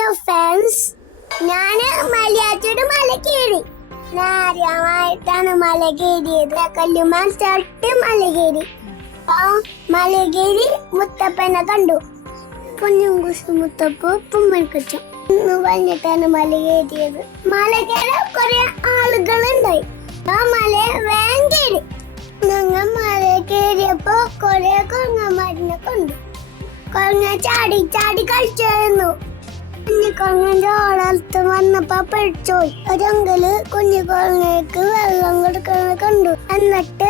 Hello friends, ഞാന് മലയാറ്റൂര് മല കയറി. ആദ്യമായിട്ടാണ് മല കയറിയത്. കല്ലുമാൻ ചട്ട് മല കയറി. മല കയറി മുത്തപ്പനെ കണ്ടു. പൊന്നുംകുശു മുത്തപ്പ പുമ്മൻകുച്ച എന്ന് പറഞ്ഞിട്ടാണ് മല കയറിയത്. മല കയറാൻ കുറെ ആളുകളുണ്ടായി. ആ മല വേഗം കയറി. ഞങ്ങൾ മല കയറിയപ്പോ കുറെ കുരങ്ങന്മാരിനെ കണ്ടു. കുരങ്ങ ചാടി ചാടി കളിച്ചായിരുന്നു. കുഞ്ഞിക്കുരങ്ങന്റെ ഓളത്ത് വന്നപ്പോ പഠിച്ചോയി. ഒരങ്കില് കുഞ്ഞിക്കുരങ്ങക്ക് വെള്ളം കൊടുക്കുന്നത് കണ്ടു. എന്നിട്ട്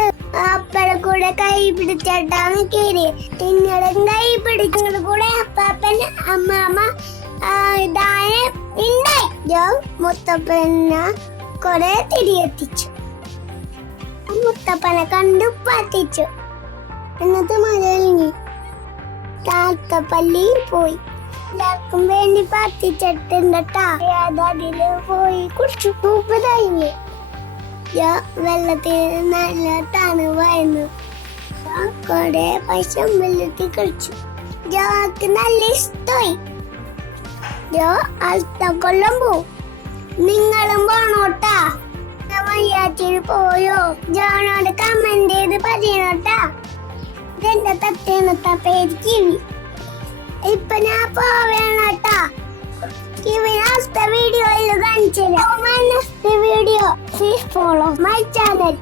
അപ്പടെ കൂടെ കൈ പിടിച്ചിട്ടാണ് കയറി. പിന്നീട് കൈ പിടിച്ചത് കൂടെ അപ്പാപ്പൻ അമ്മാമ്മ ഇതായ മുത്തപ്പനെ കുറെ തിരിയെത്തിച്ചു. മുത്തപ്പനെ കണ്ടു പറ്റിച്ചു. എന്നിട്ട് മല ഇറങ്ങി താത്തപ്പള്ളി പോയി. എല്ലാവർക്കും വേണ്ടി പ്രാർത്ഥിച്ചിട്ടുണ്ടട്ടാ. അതില് പോയി കുടിച്ചു. പൂപ്പതായി വെള്ളത്തിൽ നല്ല തണുവായിരുന്നു. കുറെ പൈസ വെള്ളത്തിൽ കളിച്ചു. ജോക്ക് നല്ല ഇഷ്ടമായി. ജോ അടുത്ത കൊല്ലം പോവും. നിങ്ങളും പോണോട്ടാ. വയ്യാച്ചിന് പോയോ? ജോനോട് കമന്റ് ചെയ്ത് പറയണോട്ടാ. ഇതെന്റെ തട്ടേണത്താ പേര് കിവി. ഇപ്പൊ ഞാൻ പോവേണട്ടാ. കിവിനെ അടുത്ത വീഡിയോയിൽ കാണിച്ചു തരാം. Video please follow my channel.